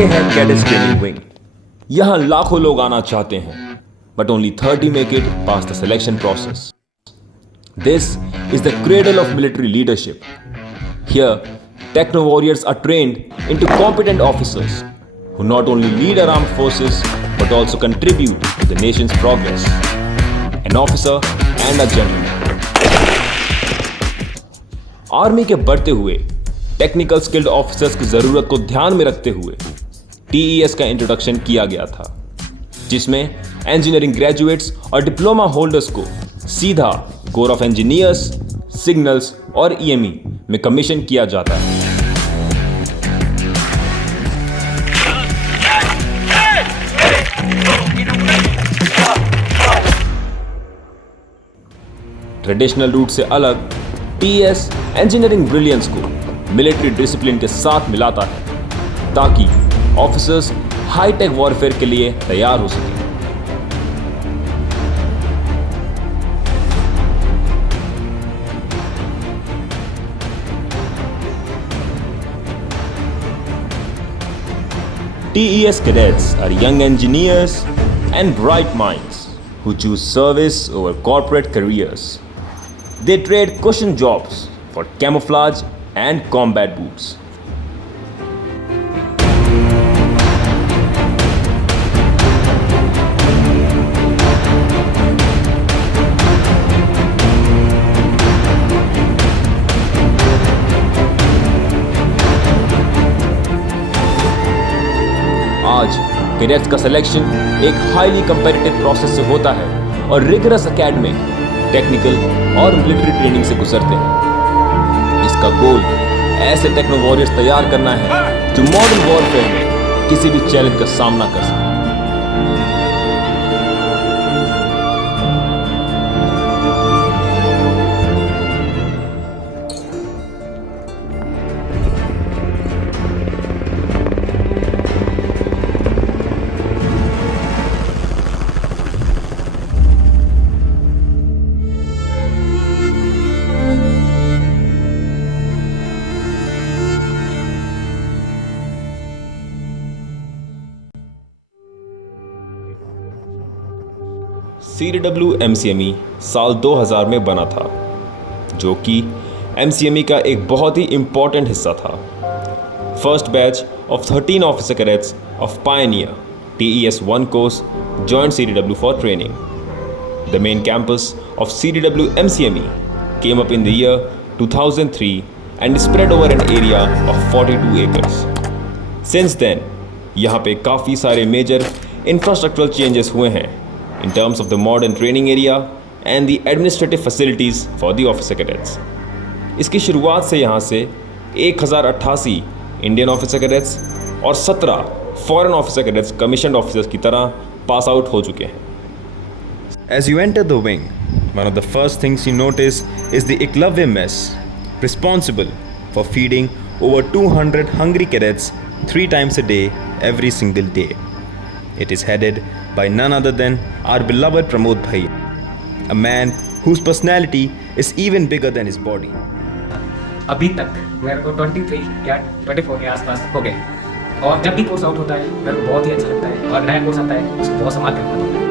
ये है cadets training wing. यहाँ लाखों लोग आना चाहते हैं, but only 30 make it past the selection process. This is the cradle of military leadership. Here, techno warriors are trained into competent officers who not only lead our armed forces but also contribute to the nation's progress. An officer and a gentleman. Army के बढ़ते हुए technical skilled officers की जरूरत को ध्यान में रखते हुए टीईएस का इंट्रोडक्शन किया गया था, जिसमें इंजीनियरिंग ग्रेजुएट्स और डिप्लोमा होल्डर्स को सीधा कोर ऑफ इंजीनियर्स, सिग्नल्स और ईएमई में कमीशन किया जाता है। ट्रेडिशनल रूट से अलग टीएस इंजीनियरिंग ब्रिलियंस को मिलिट्री डिसिप्लिन के साथ मिलाता है ताकि ऑफिसर्स हाईटेक वॉरफेयर के लिए तैयार हो सकें। TES cadets are young engineers and bright minds who choose service over corporate careers. They trade cushion jobs for camouflage and combat boots. आज कैडेट्स का सिलेक्शन एक हाईली कंपेटिटिव प्रोसेस से होता है और रिगरस एकेडमिक, टेक्निकल और military training से गुजरते हैं। इसका गोल ऐसे टेक्नो वॉरियर्स तैयार करना है जो मॉडर्न वॉरफेयर में किसी भी चैलेंज का सामना कर सके। CDW MCME साल 2000 में बना था, जो कि MCME का एक बहुत ही इम्पॉर्टेंट हिस्सा था। First batch of 13 officer cadets of Pioneer TES-1 course joined CDW for training. The main campus of CDW MCME came up in the year 2003 and spread over an area of 42 acres. Since then, यहाँ पे काफ़ी सारे major infrastructural changes हुए हैं in terms of the modern training area and the administrative facilities for the officer cadets. इसकी शुरुआत से यहाँ से 1088 इंडियन ऑफिसर कैडेट्स और 17 foreign officer cadets commissioned officers की तरह पास आउट हो चुके हैं। As you enter the wing, one of the first things you notice is the Eklavya mess, responsible for feeding over 200 hungry cadets 3 times a day, every single day. It is headed by none other than our beloved Pramod Bhai, a man whose personality is even bigger than his body. अभी तक मेरे को 23 या 24 के आसपास हो गए, और जब भी कोर्स आउट होता है मेरे को बहुत ही अच्छा लगता है, और नया कोर्स आता है उसको बहुत संभाल करना होता है।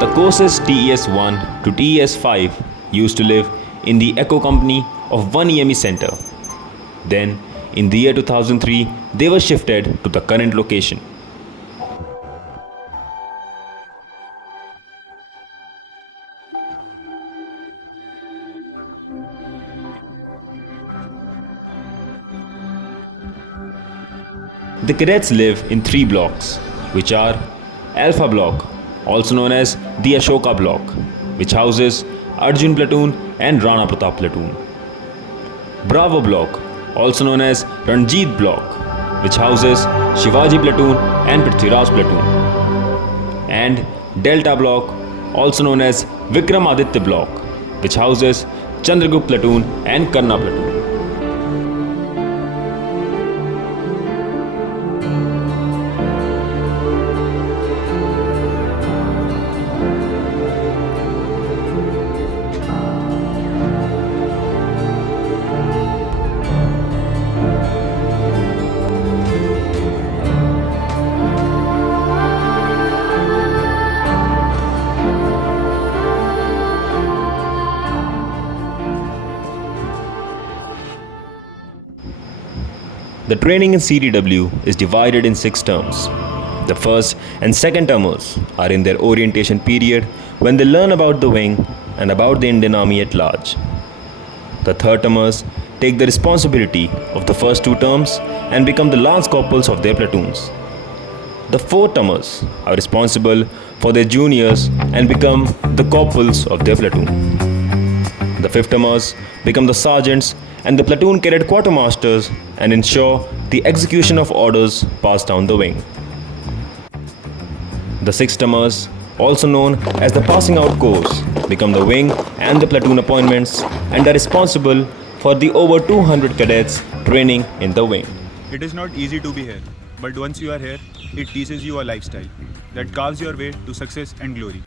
The courses TES-1 to TES-5 used to live in the Echo Company of one EME center. Then, in the year 2003, they were shifted to the current location. The cadets live in 3 blocks, which are Alpha Block, also known as the Ashoka Block, which houses Arjun Platoon and Rana Pratap Platoon. Bravo Block, also known as Ranjit Block, which houses Shivaji Platoon and Prithviraj Platoon. And Delta Block, also known as Vikramaditya Block, which houses Chandragupta Platoon and Kanna Platoon. The training in CDW is divided in 6 terms. The first and second termers are in their orientation period when they learn about the wing and about the Indian Army at large. The third termers take the responsibility of the first 2 terms and become the lance corporals of their platoons. The fourth termers are responsible for their juniors and become the corporals of their platoon. The fifth termers become the sergeants and the platoon cadet quartermasters and ensure the execution of orders passed down the wing. The sixth termers, also known as the passing out corps, become the wing and the platoon appointments and are responsible for the over 200 cadets training in the wing. It is not easy to be here, but once you are here, it teaches you a lifestyle that carves your way to success and glory.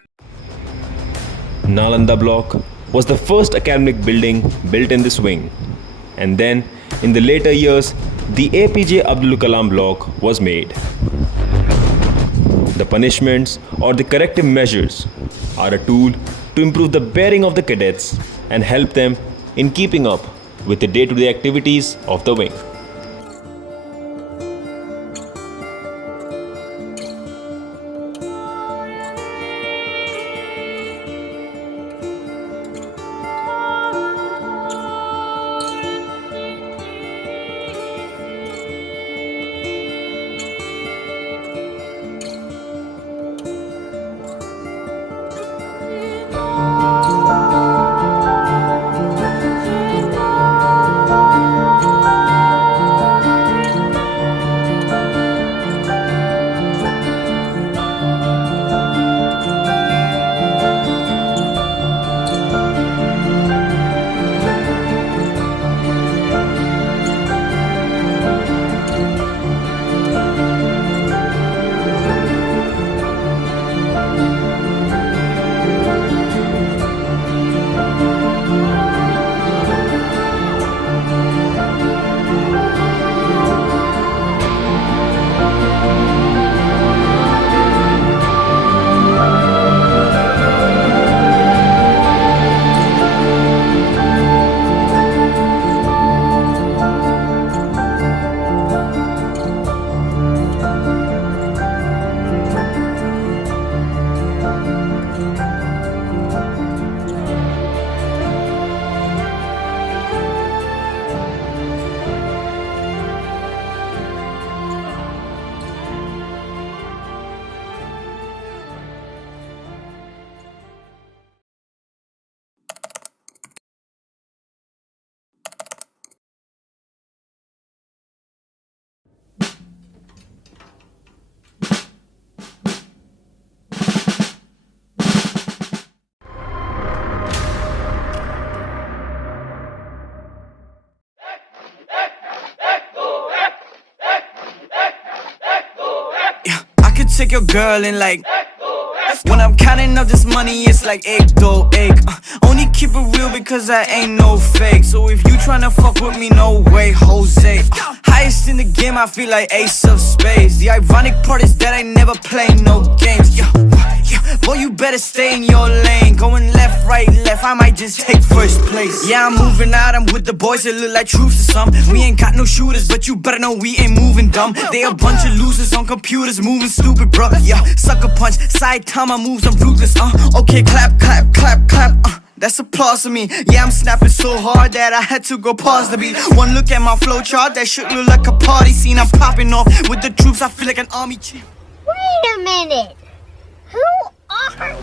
Nalanda Block was the first academic building built in this wing, and then in the later years, the APJ Abdul Kalam Block was made. The punishments or the corrective measures are a tool to improve the bearing of the cadets and help them in keeping up with the day-to-day activities of the wing. Take your girl and like when I'm counting up this money, it's like egg dough, egg. Only keep it real because I ain't no fake. So if you tryna fuck with me, no way, Jose. Highest in the game, I feel like ace of spades. The ironic part is that I never play no games. Boy, you better stay in your lane. Going left, right, left, I might just take first place. Yeah, I'm moving out, I'm with the boys that look like troops or some. We ain't got no shooters, but you better know we ain't moving dumb. They a bunch of losers on computers, moving stupid, bro. Yeah, sucker punch, side time, I moves, I'm ruthless, okay, clap, clap, clap, clap, that's applause to me. Yeah, I'm snapping so hard that I had to go pause the beat. One look at my flow chart, that shit look like a party scene. I'm popping off with the troops, I feel like an army chief. Wait a minute. Who are you?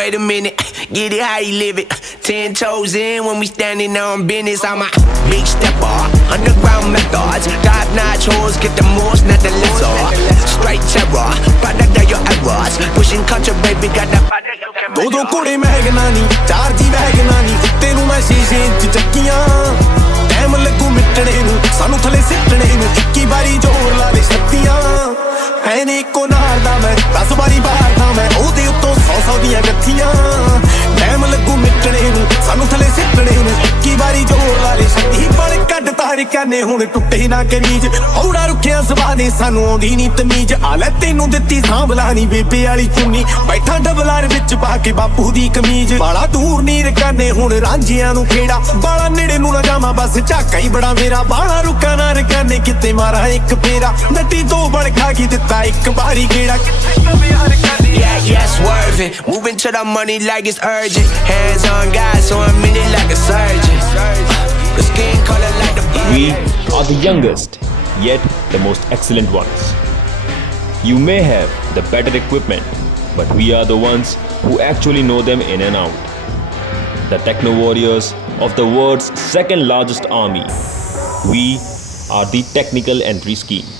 wait a minute, get it how you live it. 10 toes in when we standing on business. I'm a big stepper, underground methods. Top notch hoes, get the most, not the lesser. Straight terror, product of your errors. Pushing culture, baby, got the product you can ਦੋ ਕੋੜੇ ਮਹਿਗਨਾ ਨੀ ਚਾਰ ਜੀ Wagon ਨੀ ਉੱਤੇ ਨੂੰ ਮੈਂ 6 inch ਚੱਕੀਆਂ time ਲੱਗੂ ਮਿੱਟਣੇ ਨੂੰ ਸਾਨੂੰ ਥਲੇ ਸਿੱਟਣੇ ਨੂੰ 21 ਵਾਰੀ ਜ਼ੋਰ ਲਾ ਦੇ ਛੱਤੀਆਂ ਐ ਨੀ ਕੋ ਨਾਰਦਾ ਮੈਂ 10 ਵਾਰੀ ਬਾਹਰਦਾ ਮੈਂ ਉਹਦੇ ਉੱਤੋਂ 100 ਦੀਆਂ ਗੱਥੀਆਂ ਟਾਈਮ ਲੱਗੂ ਮਿੱਟਣੇ ਨੂੰ ਸਾਨੂੰ ਥਲੇ ਸਿੱਟਣੇ ਨੂੰ 21 ਵਾਰੀ ਜ਼ੋਰ ਲਾ ਦੇ ਛੱਤੀ ਪਲ ਕੱਢ ਤਾਰ ਕਾਨੇ ਹੁਣ ਟੁੱਟੇ ਨਾ ਕਮੀਜ਼ ਹੌੜਾ ਰੁੱਖਿਆ ਸਵਾ ਦੇ ਸਾਨੂੰ ਆਉਂਦੀ ਨੀ ਤਮੀਜ਼ ਆ ਲੈ ਤੈਨੂੰ ਦਿੱਤੀ ਸਾਂਭਲਾ ਨੀ ਬੇਬੇ ਵਾਲੀ ਚੁੰਨੀ ਬੈਠਾ ਡਬਲਾਰ ਵਿੱਚ ਪਾ ਕੇ ਬਾਪੂ ਦੀ ਕਮੀਜ਼ ਬਾਲਾ ਦੂਰ ਨੀ ਰਕਾਨੇ ਹੁਣ ਰਾਂਝਿਆਂ ਨੂੰ ਖੇੜਾ ਬਾਲਾ ਨੇੜੇ ਨੂੰ ਨਾ ਜਾਵਾਂ ਬਸ ਝਾਕਾ ਹੀ ਬੜਾ ਮੇਰਾ ਬਾਲਾ ਰੁਕਾ ਨਾ ਰਕਾਨੇ ਕਿਤੇ ਮਾਰਾ ਇੱਕ ਫੇਰਾ ਨੱਟੀ ਦੋ ਬੜ ਖਾ ਕੇ ਦਿੱਤਾ ਇੱਕ ਵਾਰੀ ਗੇੜਾ Yeah, swerving. Moving to the money like it's urgent. Hands on God, so I'm in it like a surgeon. The skin color like the We are the youngest, yet the most excellent ones. You may have the better equipment, but we are the ones who actually know them in and out. The techno warriors of the world's second largest army. We are the technical entry scheme.